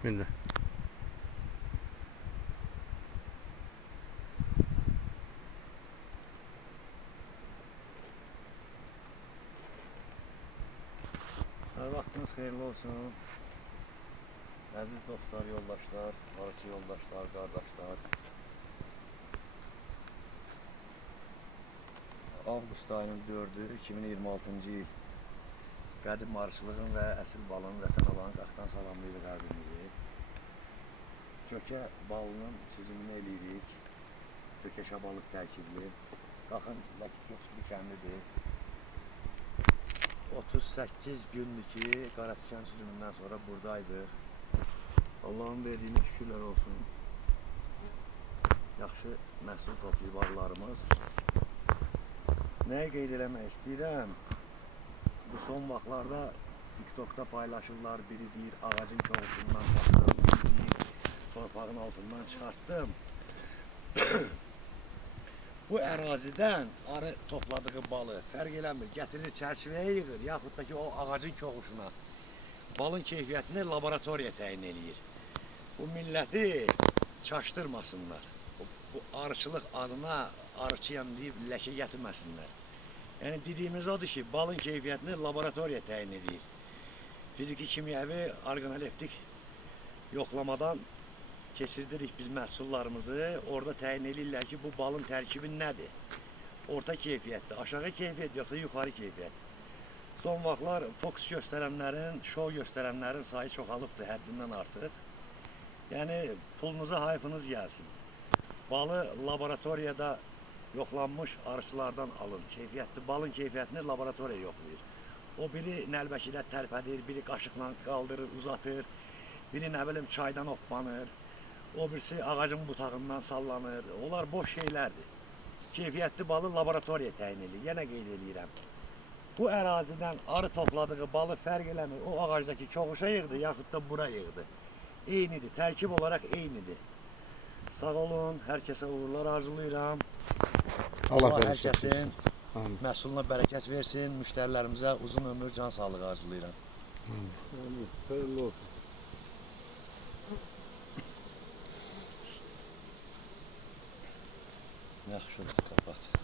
Bismillah. Vaktiniz hayırlı olsun. Aziz dostlar, yoldaşlar, barışı yoldaşlar, kardeşler. Avqust ayının 4'ü 2026-cı il. Qədim arıçılığın və əsil balın vətən olan qaqdan salamlayırıq qəlbimizi. Kökə balının süzümünü eləyirik. Kökəşə balıq tərkibli. Baxın, köksülü kəmlidir. 38 gündür ki, Qaratikan süzümündən sonra buradaydı. Allah'ın verdiğine şükürler olsun. Yaxşı məhsul toplayıb arılarımız. Nəyə qeyd eləmək istəyirəm? Bu son vaxtlarda TikTok'da paylaşırlar. Biri deyir ağacın kovusundan taktım, biri deyir torpağın altından çıxarttım. Bu ərazidən arı topladığı balı fərq eləmir, gətirir çərçivəyə yığır, yaxud da ki o ağacın koğuşuna balın keyfiyyətini laboratoriya təyin eləyir. Bu milləti çaşdırmasınlar. Bu arıçılıq adına arıçıyam deyib ləkə gətirməsinlər. Yəni dediyimiz odur ki, balın keyfiyyətini laboratoriya təyin edir. Fiziki, kimyəvi, orqanoleptik yoxlamadan keçirdirik biz məhsullarımızı. Orada təyin edirlər ki, bu balın tərkibi nədir? Orta keyfiyyətdir, aşağı keyfiyyət yoxsa yuxarı keyfiyyət. Son vaxtlar fokus göstərənlərin, şov göstərənlərin sayı çoxalıbdır, həddindən artıq. Yəni pulunuza hayfınız gəlsin. Balı laboratoriyada yoxlanmış arıçılardan alın. Keyfiyyətli balın keyfiyyətini laboratoriya yoxlayır. O biri nəlbəkidə tərpədir, biri qaşıqla qaldırır, uzatır, biri nə bilim çaydan hoppanır, o birisi ağacın butağından sallanır. Onlar boş şeylərdir. Keyfiyyətli balı laboratoriya təyin edir. Yenə qeyd edirəm. Bu ərazidən arı topladığı balı fərq eləmir. O ağacdakı koğuşa yığdı, yaxud da bura yığdı. Eynidir, tərkib olaraq eynidir. Sağ olun, hər kəsə uğurlar arzulayıram. Allah hər kəsin məhsuluna bərəkət versin, müştərilərimizə uzun ömür, can sağlığı arzulayıram. Hayırlı olsun. Yaxşı, kapat.